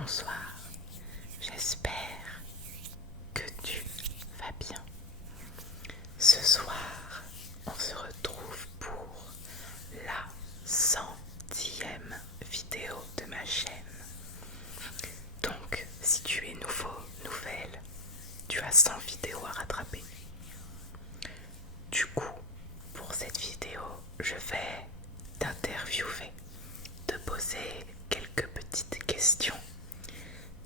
bonsoir, j'espère que tu vas bien. Ce soir, on se retrouve pour la 100e vidéo de ma chaîne. Donc, si tu es nouvelle, tu as 100 vidéos à rattraper. Du coup, pour cette vidéo, je vais t'interviewer, te poser quelques petites questions.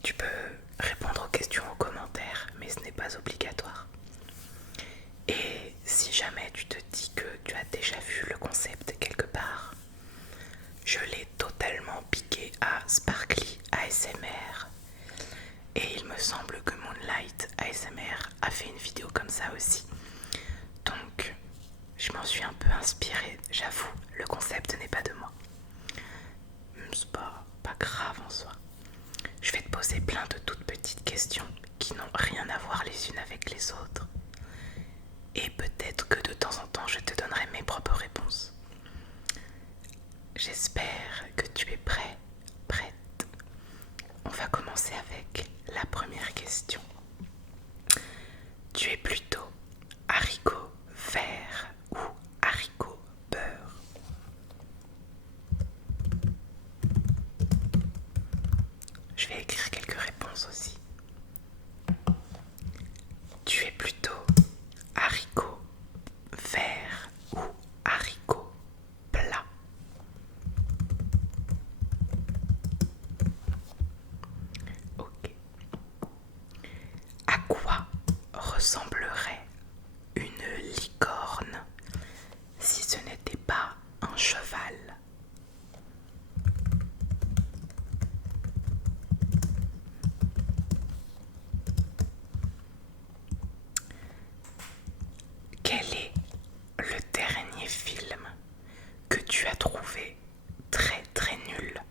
Tu peux répondre aux questions en commentaire, mais ce n'est pas obligatoire. Et si jamais tu te dis que tu as déjà vu le concept quelque part, je l'ai totalement piqué à Sparkly ASMR. Et il me semble que Moonlight ASMR a fait une vidéo comme ça aussi. Donc, je m'en suis un peu inspirée, j'avoue, le concept n'est pas de moi. C'est pas grave en soi. Je vais te poser plein de toutes petites questions qui n'ont rien à voir les unes avec les autres. Et peut-être que de temps en temps, je te donnerai mes propres réponses. J'espère que tu es prête. On va commencer avec la première question. Tu es plutôt haricot vert ou haricot beurre? Je vais écrire quelques réponses aussi. Tu es plutôt haricot vert ou haricot plat? Ok. À quoi ressemblerait une licorne si ce n'était pas un cheval? Quel est le dernier film que tu as trouvé très nul?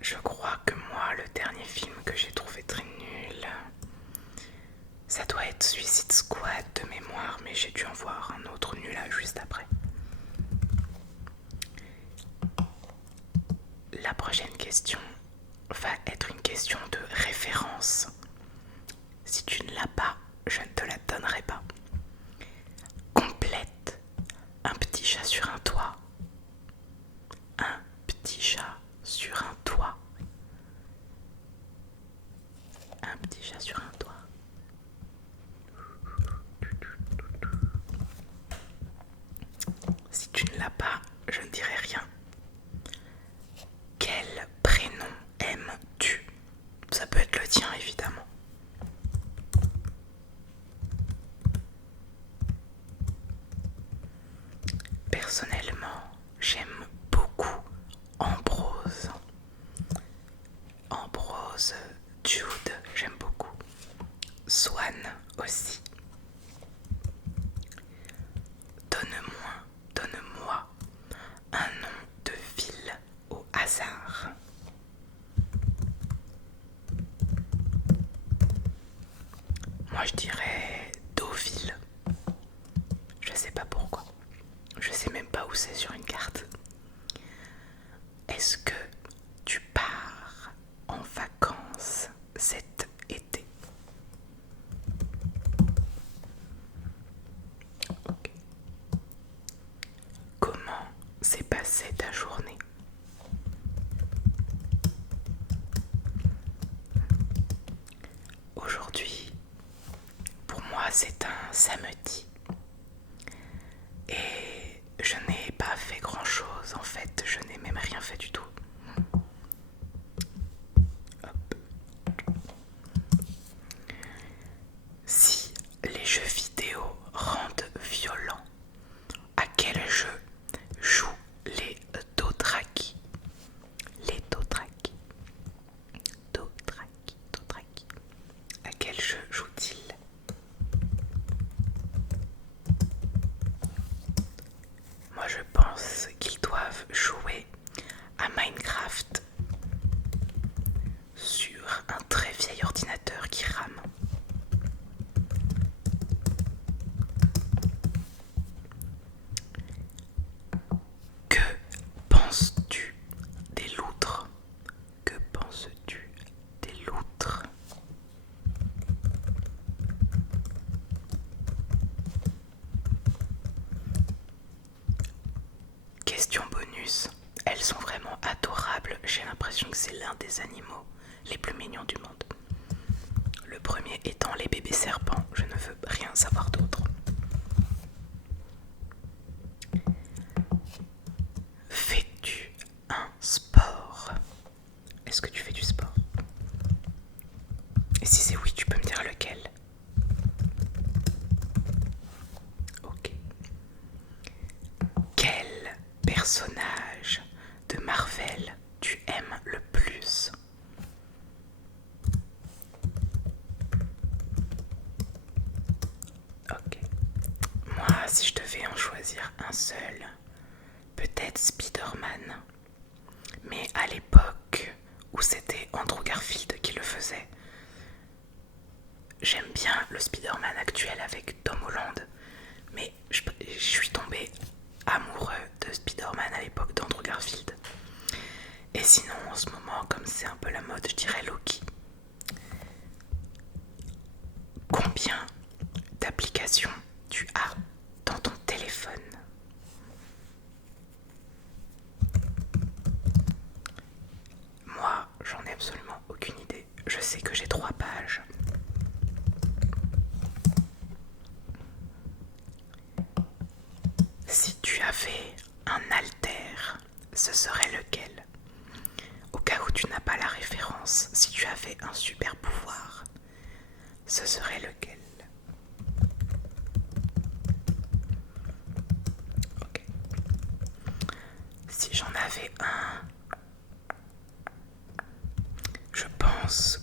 Je crois que moi, le dernier film que j'ai trouvé très nul, ça doit être Suicide Squad de mémoire, mais j'ai dû en voir un autre nul là juste après. La prochaine question va être une question de référence. Si tu ne l'as pas, je ne te la donnerai pas. Complète un petit chat sur un toit. Un petit chat sur un toit. Un petit chat sur un toit. Si tu ne l'as pas, je ne dirai rien. Quel prénom aimes-tu? Ça peut être le tien, évidemment. Personnellement, j'aime beaucoup Ambrose. Ambrose, Jude, j'aime beaucoup. Swan aussi. Donne-moi un nom de ville au hasard. Moi je dirais Deauville. Je sais pas pourquoi. Je sais même pas où c'est sur une carte. Est-ce que tu pars en vacances cet été? Ok. Comment s'est passée ta journée? Aujourd'hui, pour moi, c'est un samedi. Et je n'ai pas fait grand chose en fait, je n'ai même rien fait du tout. Hop. Si les jeux vidéo rendent violents, à quel jeu jouent les Dothraki? Les Dothraki. Dothraki. À quel jeu jouent-ils? Moi je pense qu'ils doivent jouer à Minecraft sur un très vieil ordinateur qui rame. Que Question bonus. Elles sont vraiment adorables. J'ai l'impression que c'est l'un des animaux les plus mignons du monde. Le premier étant les bébés serpents. Je ne veux rien savoir d'autre. Fais-tu un sport? Est-ce que tu fais du sport? Et si c'est oui, tu peux me dire lequel? Ok. Quel personnage de Marvel tu aimes le plus? Ok. Moi, si je devais en choisir un seul, peut-être Spider-Man. Mais à l'époque où c'était Andrew Garfield qui le faisait, j'aime bien le Spider-Man actuel avec Tom Holland, mais je suis tombée amoureux de Spider-Man à l'époque d'Andrew Garfield. Et sinon, en ce moment, comme c'est un peu la mode, je dirais Loki. Combien d'applications tu as dans ton téléphone? Moi, j'en ai absolument aucune idée. Je sais que j'ai 3 pages. Si tu avais un alter, ce serait lequel? Au cas où tu n'as pas la référence, si tu avais un super pouvoir, ce serait lequel? Ok. Si j'en avais un, je pense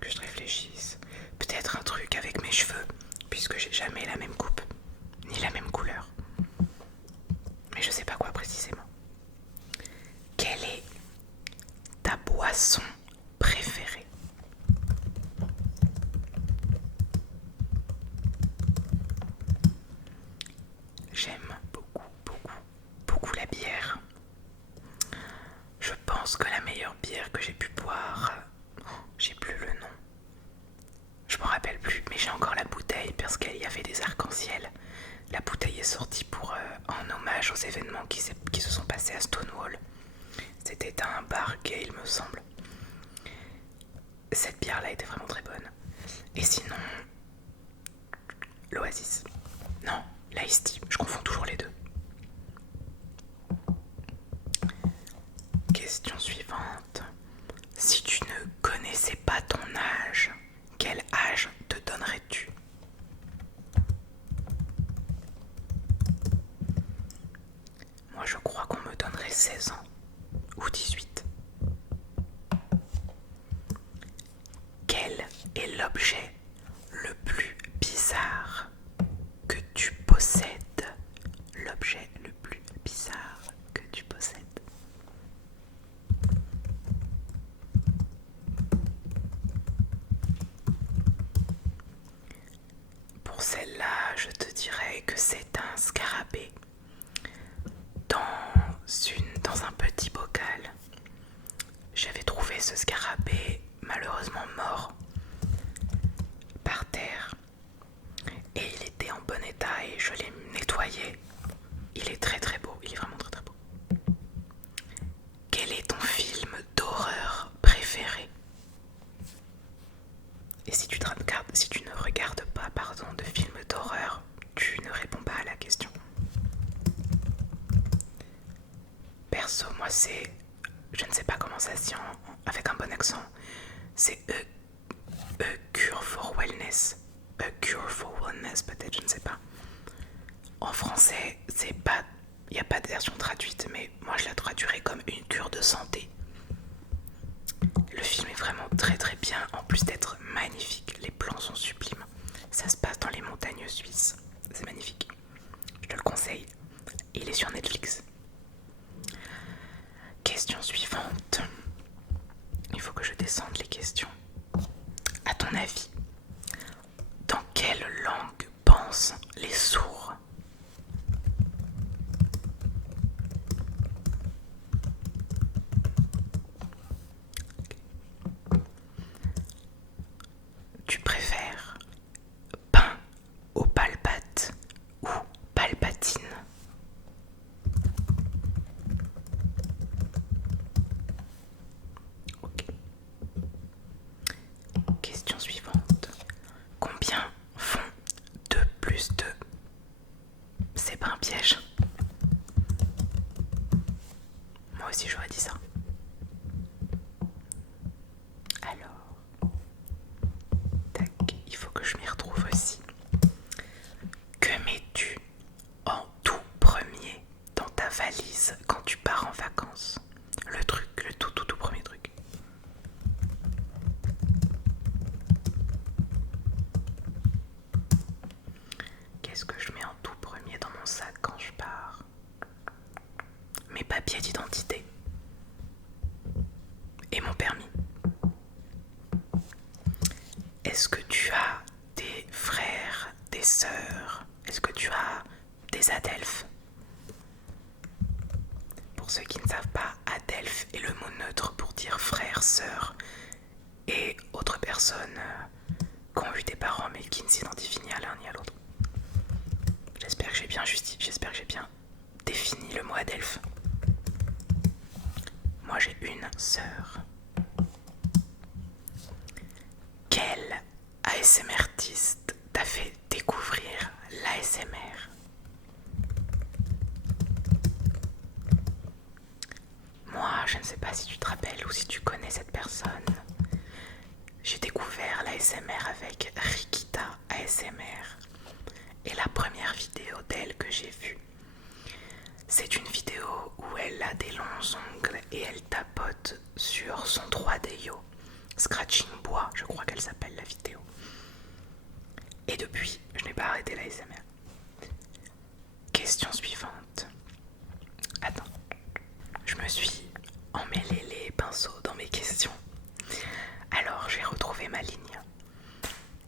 que je réfléchisse. Peut-être un truc avec mes cheveux, puisque j'ai jamais la même coupe, ni la même couleur. Mais je sais pas quoi précisément. Quelle est ta boisson préférée? J'aime beaucoup, beaucoup, beaucoup la bière. Je pense que la meilleure bière que j'ai pu boire, j'ai plus le nom. Je m'en rappelle plus, mais j'ai encore la bouteille parce qu'il y avait des arcs-en-ciel. La bouteille est sortie en hommage aux événements qui se sont passés à Stonewall. C'était un bar gay, il me semble. Cette bière-là était vraiment très bonne. Et sinon, l'Oasis. Non, l'Ice Tea, je confonds toujours les deux. Question suivante. Si tu ne connaissais pas ton âge, quel âge te donnerais-tu? Moi, je crois qu'on me donnerait 16 ans ou 18. Quel est l'objet le plus bizarre que tu possèdes? L'objet le plus bizarre que tu possèdes. Pour celle-là, je te dirais que c'est un scarabée dans un petit bocal. J'avais trouvé ce scarabée malheureusement mort par terre et il était en bon état et je l'ai nettoyé. Il est très très beau, il est vraiment très très beau. Quel est ton film d'horreur préféré? Et si tu ne regardes pas de films d'horreur, tu ne réponds pas à la question. Perso, moi c'est, je ne sais pas comment ça se dit avec un bon accent, c'est A Cure for Wellness. A Cure for Wellness peut-être, je ne sais pas. En français, c'est pas, il n'y a pas de version traduite, mais moi je la traduirais comme une cure de santé. Le film est vraiment très très bien, en plus d'être magnifique, les plans sont sublimes. Ça se passe dans les montagnes suisses, c'est magnifique. Je te le conseille, il est sur Netflix. Question suivante. Il faut que je descende les questions. À ton avis, dans quelle langue pensent les sourds? Tu préfères pain aux palpates ou Palpatine? papier d'identité et mon permis. Est-ce que tu as des frères, des sœurs? Est-ce que tu as des adelphes? Pour ceux qui ne savent pas, adelphe est le mot neutre pour dire frère, sœur et autres personnes qui ont eu des parents mais qui ne s'identifient ni à l'un ni à l'autre. J'espère que j'ai bien défini le mot adelphe. Moi j'ai une sœur. Quel ASMR artiste t'a fait découvrir l'ASMR? Moi, je ne sais pas si tu te rappelles ou si tu connais cette personne. J'ai découvert l'ASMR avec Rikita ASMR. Et la première vidéo d'elle que j'ai vue, c'est une vidéo où elle a des longs ongles et elle tapote sur son 3DO. Scratching bois, je crois qu'elle s'appelle la vidéo. Et depuis, je n'ai pas arrêté l'ASMR. Question suivante. Attends, je me suis emmêlé les pinceaux dans mes questions. Alors, j'ai retrouvé ma ligne.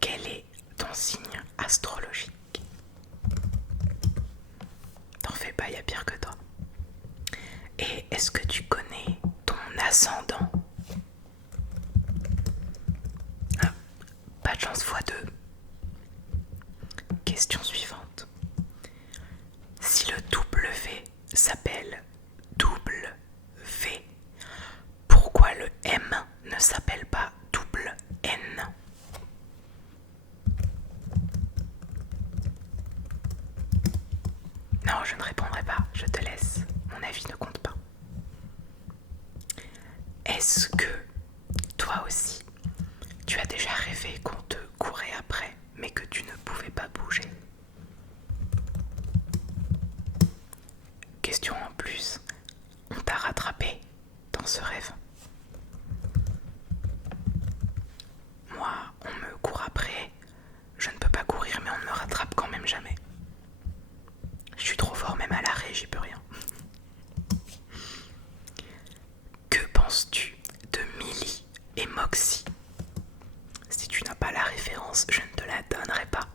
Quel est ton signe astrologique? T'en fais pas, il y a pire que toi. Et est-ce que tu connais ton ascendant? Ah, pas de chance x2. Question suivante. Si le W s'appelle double V, pourquoi le M ne s'appelle pas double N? Non, je ne répondrai pas, je te laisse. Mon avis ne compte pas. Est-ce que, toi aussi, tu as déjà rêvé qu'on te courait après, mais que tu ne pouvais pas bouger? Question en plus, on t'a rattrapé dans ce rêve? Moi, on me court après, je ne peux pas courir, mais on ne me rattrape quand même jamais. Je suis trop fort, même à l'arrêt, j'y peux rien. Que penses-tu de Millie et Moxie? Si tu n'as pas la référence, je ne te la donnerai pas.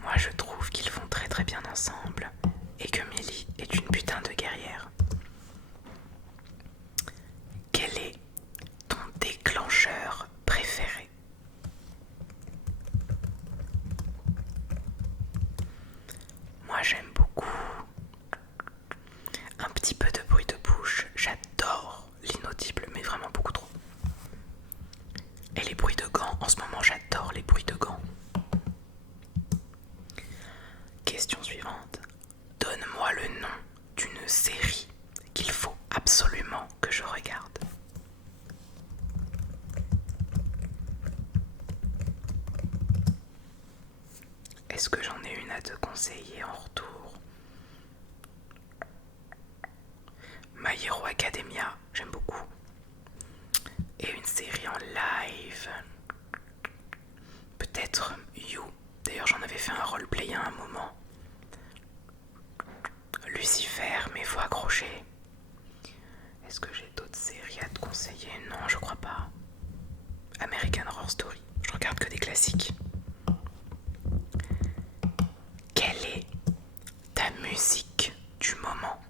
Moi, je trouve qu'ils vont très très bien ensemble et que Millie est une putain de guerrière. Quel est ton déclencheur préféré? Moi, j'aime beaucoup un petit peu de bruit de bouche. J'adore l'inaudible, mais vraiment beaucoup trop. Et les bruits de gants, en ce moment, j'adore les bruits de gants. Question suivante. Donne-moi le nom d'une série qu'il faut absolument que je regarde. Est-ce que j'en ai une à te conseiller en retour? My Hero Academia, j'aime beaucoup. Et une série en live, peut-être You. D'ailleurs, j'en avais fait un roleplay à un moment. Lucifer, mais faut accrocher. Est-ce que j'ai d'autres séries à te conseiller? Non, je crois pas. American Horror Story, je regarde que des classiques. Quelle est ta musique du moment?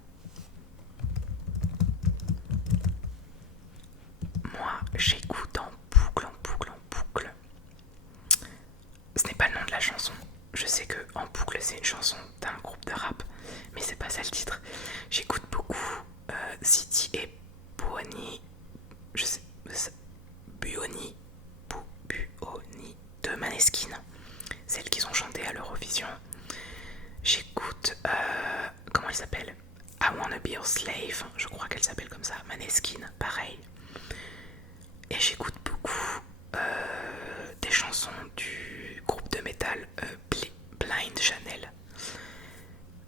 Moi, j'écoute en boucle, en boucle, en boucle. Ce n'est pas le nom de la chanson. Je sais que En boucle, c'est une chanson d'un groupe de rap, mais c'est pas ça le titre. J'écoute beaucoup City et Buoni. Je sais. Buoni. Buoni de Maneskin. Celle qu'ils ont chantée à l'Eurovision. J'écoute. Comment elle s'appelle? I Wanna Be Your Slave. Je crois qu'elle s'appelle comme ça. Maneskin, pareil. Et j'écoute beaucoup des chansons du groupe de métal Blind Channel.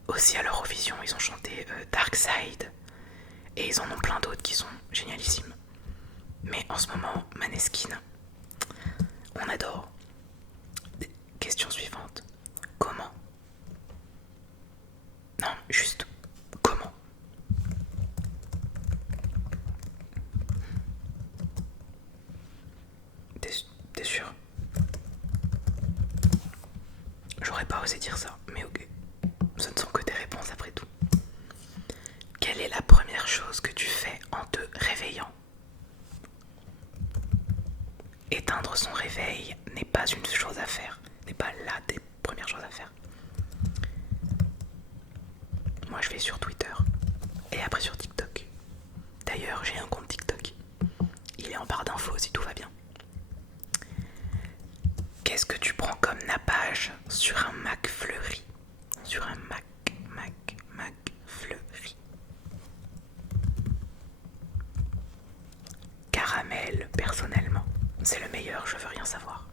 Aussi à l'Eurovision, ils ont chanté Dark Side. Et ils en ont plein d'autres qui sont génialissimes. Mais en ce moment, Maneskin, on adore. Question suivante. Comment? Non, je osé dire ça, mais ok. Ce ne sont que des réponses après tout. Quelle est la première chose que tu fais en te réveillant? Éteindre son réveil n'est pas une chose à faire, n'est pas la des premières choses à faire. Moi je vais sur Twitter et après sur TikTok. D'ailleurs j'ai un compte TikTok. Il est en barre d'infos si tout va bien. Qu'est-ce que tu prends comme nappage sur un McFlurry? Sur un McFlurry. Caramel, personnellement. C'est le meilleur, je veux rien savoir.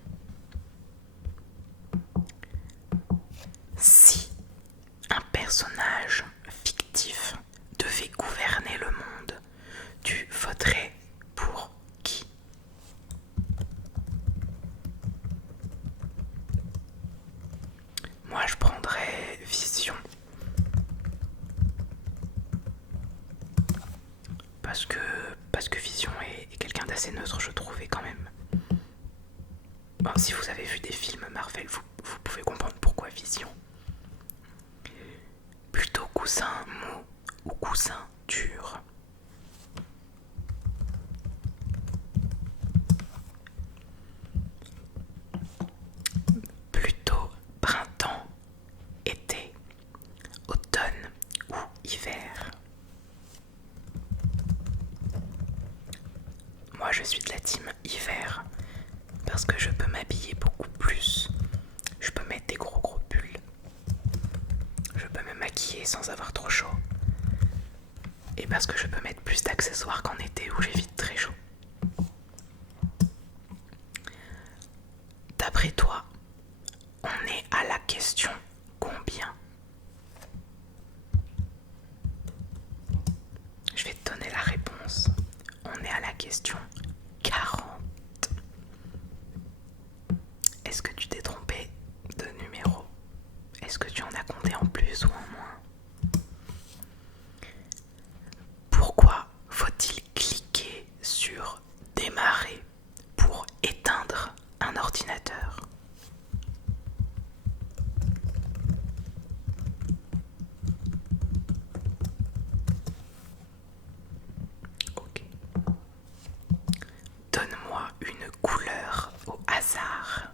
Si un personnage fictif devait gouverner le monde, tu voterais pour qui? Moi, je prendrais Vision. Parce que Vision est quelqu'un d'assez neutre, je trouvais quand même. Bon, si vous avez vu des films Marvel, vous pouvez comprendre pourquoi Vision. Plutôt coussin mou ou coussin dur? Plutôt printemps, été, automne ou hiver? Moi je suis de la team hiver parce que je peux m'habiller beaucoup plus. Je peux mettre des gros pulls. Je peux me maquiller sans avoir trop chaud. Et parce que je peux mettre plus d'accessoires qu'en été où j'ai vite très chaud. D'après toi, on est à la question combien? Je vais te donner la réponse. On est à la question 40. Est-ce que tu t'es trompé de numéro? Est-ce que tu en as compté en plus ou en moins? Pourquoi faut-il cliquer sur démarrer pour éteindre un ordinateur? Ok. Donne-moi une couleur au hasard.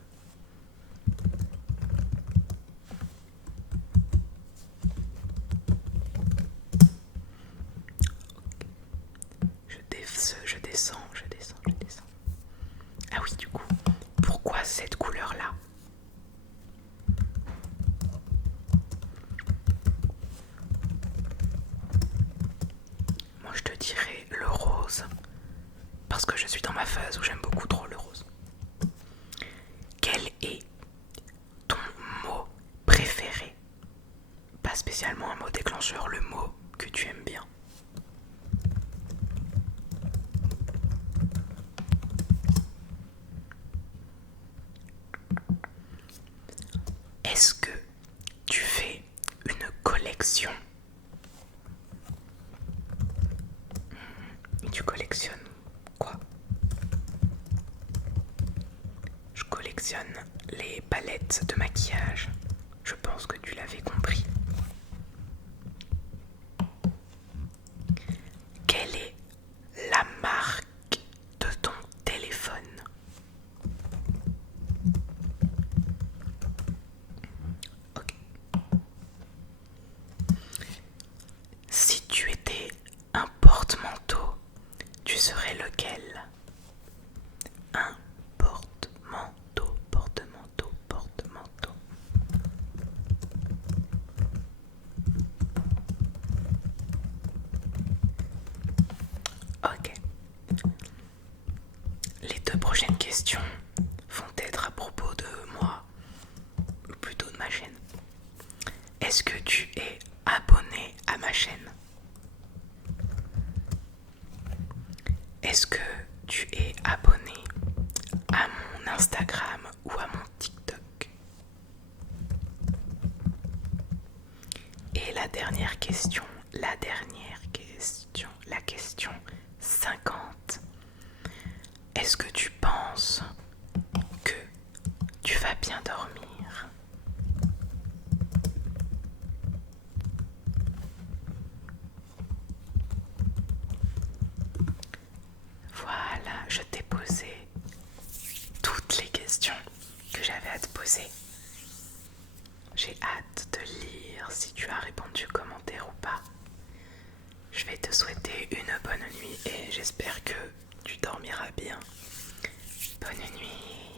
Je descends. Ah oui, du coup, pourquoi cette couleur-là? Moi, je te dirais le rose, parce que je suis dans ma phase où j'aime beaucoup trop le rose. Quel est ton mot préféré? Pas spécialement un mot déclencheur, le mot que tu aimes bien. Est-ce que tu fais une collection? Tu collectionnes quoi? Je collectionne les palettes de maquillage. Je pense que tu l'avais compris. Quelle est la marque de ton téléphone? Ok. Si tu étais un porte-manteau, tu serais lequel? Un porte-manteau. Ok. Les deux prochaines questions vont être à propos de moi, ou plutôt de ma chaîne. Est-ce que tu es abonné à ma chaîne? Est-ce que tu es abonné à mon Instagram ou à mon TikTok? Et la question 50. Est-ce que tu penses que tu vas bien dormir? Voilà, je t'ai posé toutes les questions que j'avais à te poser. J'ai hâte de lire si tu as répondu commentaire ou pas. Je vais te souhaiter une bonne nuit et j'espère que tu dormiras bien. Bonne nuit.